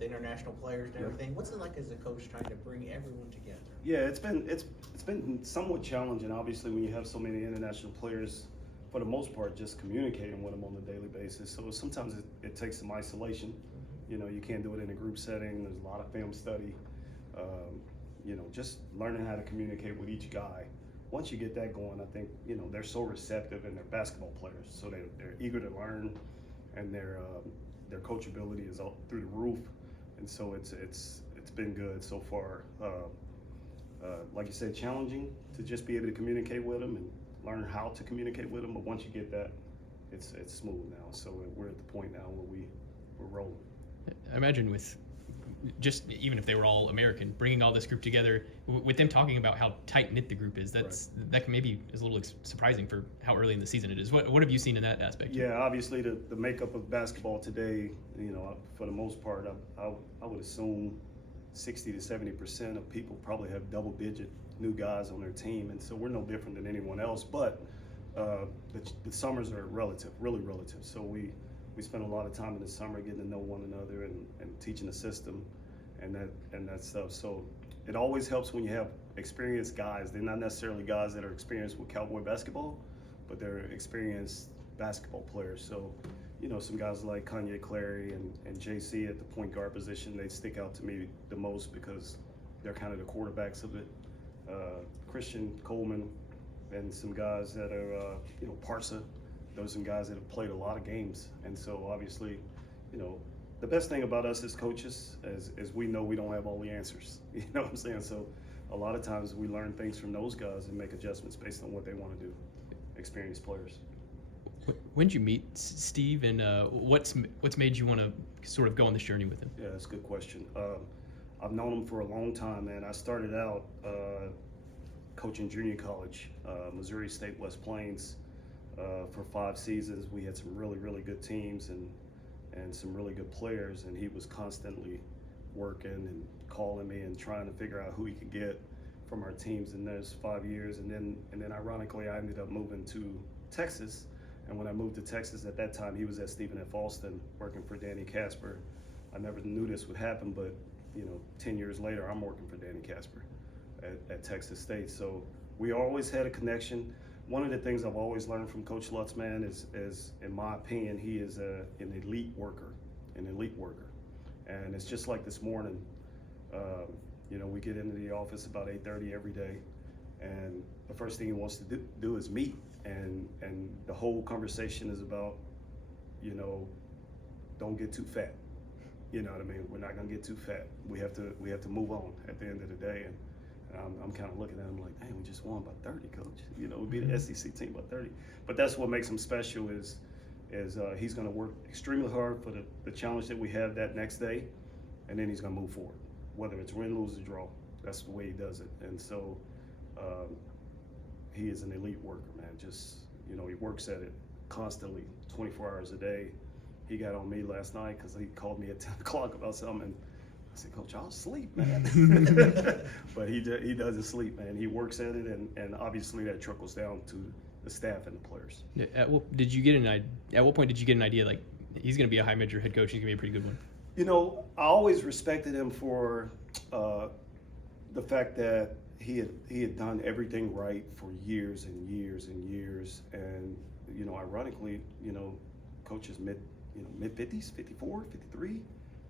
with international players and everything. What's it like as a coach trying to bring everyone together? Yeah, it's been somewhat challenging. Obviously, when you have so many international players, for the most part, just communicating with them on a daily basis. So sometimes it takes some isolation. You know, you can't do it in a group setting. There's a lot of film study. Just learning how to communicate with each guy. Once you get that going, I think they're so receptive, and they're basketball players, so they're eager to learn, and their coachability is up through the roof, and so it's been good so far. Like you said, challenging to just be able to communicate with them and learn how to communicate with them. But once you get that, it's smooth now. So we're at the point now where we're rolling. I imagine with just even if they were all American, bringing all this group together, with them talking about how tight knit the group is, that can maybe is a little surprising for how early in the season it is. What have you seen in that aspect? Yeah, obviously the makeup of basketball today, for the most part, I would assume 60 to 70% of people probably have double-digit new guys on their team, and so we're no different than anyone else. But the summers are really relative. So we spend a lot of time in the summer getting to know one another and teaching the system and that stuff. So it always helps when you have experienced guys. They're not necessarily guys that are experienced with Cowboy basketball, but they're experienced basketball players. So some guys like Kanye Clary and JC at the point guard position, they stick out to me the most because they're kind of the quarterbacks of it. Christian Coleman and some guys that are, Parsa. Those are some guys that have played a lot of games. And so obviously, the best thing about us as coaches is we know we don't have all the answers. You know what I'm saying? So a lot of times we learn things from those guys and make adjustments based on what they want to do. Experienced players. When did you meet Steve, and what's made you want to sort of go on this journey with him? Yeah, that's a good question. I've known him for a long time, man. I started out coaching junior college, Missouri State West Plains, for 5 seasons. We had some really good teams and some really good players, and he was constantly working and calling me and trying to figure out who he could get from our teams in those 5 years. And then ironically, I ended up moving to Texas. And when I moved to Texas at that time, he was at Stephen F. Austin working for Danny Casper. I never knew this would happen, but 10 years later, I'm working for Danny Casper at Texas State. So we always had a connection. One of the things I've always learned from Coach Lutz, man, is in my opinion, he is an elite worker. And it's just like this morning, we get into the office about 8:30 every day, and the first thing he wants to do is meet. And the whole conversation is about, don't get too fat. You know what I mean? We're not gonna get too fat. We have to move on at the end of the day. And I'm kind of looking at him like, dang, we just won by 30, coach. We beat the SEC team by 30. But that's what makes him special is he's gonna work extremely hard for the challenge that we have that next day, and then he's gonna move forward, whether it's win, lose, or draw. That's the way he does it. And so he is an elite worker, man. Just, he works at it constantly, 24 hours a day. He got on me last night because he called me at 10 o'clock about something. And I said, Coach, I'll sleep, man. But he doesn't sleep, man. He works at it, and obviously that trickles down to the staff and the players. At what point did you get an idea like he's going to be a high major head coach? He's going to be a pretty good one. I always respected him for the fact that he had done everything right for years and years and years. And ironically, Coach is mid-50s, 54, 53.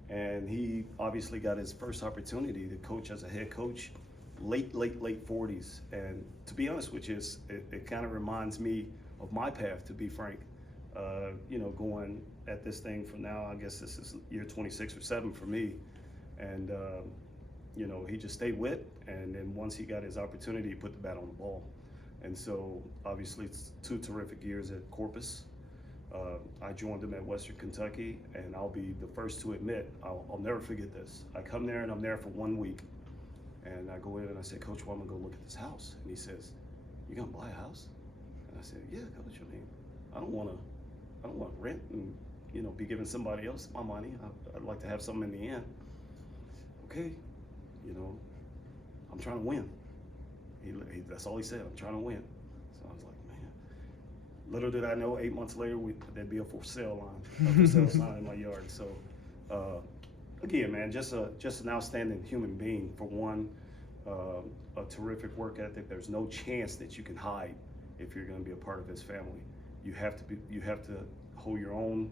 And he obviously got his first opportunity to coach as a head coach late 40s. And to be honest with you, it kind of reminds me of my path, to be frank. Going at this thing from now, I guess this is year 26 or 7 for me. And, he just stayed with, and then once he got his opportunity, he put the bat on the ball. And so obviously it's 2 terrific years at Corpus. I joined him at Western Kentucky, and I'll be the first to admit, I'll never forget this. I come there and I'm there for 1 week, and I go in and I say, Coach, well, I'm gonna go look at this house. And he says, you gonna buy a house? And I said, yeah, Coach. I mean, I don't want to rent and be giving somebody else my money. I'd like to have something in the end. Okay, I'm trying to win. That's all he said. I'm trying to win. So I was like, man. Little did I know, 8 months later, there'd be a for sale sign in my yard. So Again, man, just an outstanding human being for one. A terrific work ethic. There's no chance that you can hide if you're going to be a part of his family. You have to hold your own,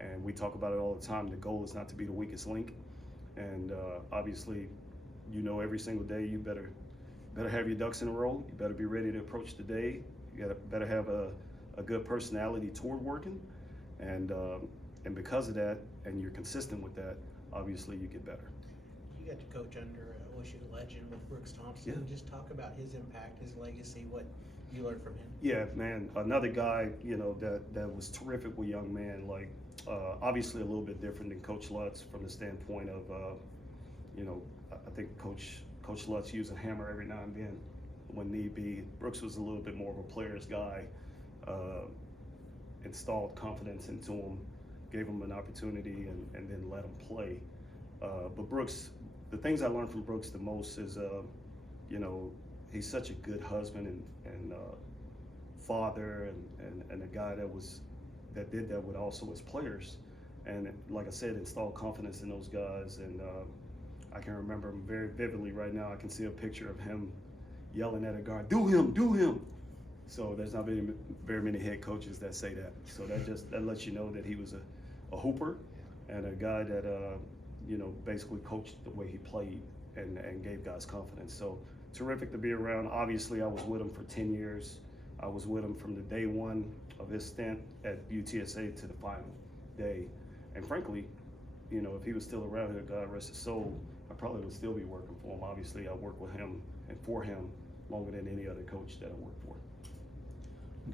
and we talk about it all the time. The goal is not to be the weakest link, and obviously, every single day you better have your ducks in a row. You better be ready to approach the day. You better have a good personality toward working, and because of that, and you're consistent with that, obviously you get better. You got to coach under OSU legend with Brooks Thompson. Yeah. Just talk about his impact, his legacy, what you learned from him. Yeah, man, another guy, that was terrific with young men. Like, obviously a little bit different than Coach Lutz from the standpoint of, I think Coach Lutz used a hammer every now and then when need be. Brooks was a little bit more of a player's guy, installed confidence into him, gave him an opportunity, and then let him play. But Brooks, the things I learned from Brooks the most is, he's such a good husband and father, and a guy that did that with also his players, and like I said, installed confidence in those guys. And I can remember him very vividly right now. I can see a picture of him yelling at a guard, "Do him, do him!" So there's not very many head coaches that say that. So that lets you know that he was a hooper and a guy that basically coached the way he played and gave guys confidence. So terrific to be around. Obviously, I was with him for 10 years. I was with him from the day one of his stint at UTSA to the final day. And frankly, if he was still around here, God rest his soul, I probably would still be working for him. Obviously, I worked with him and for him longer than any other coach that I worked for.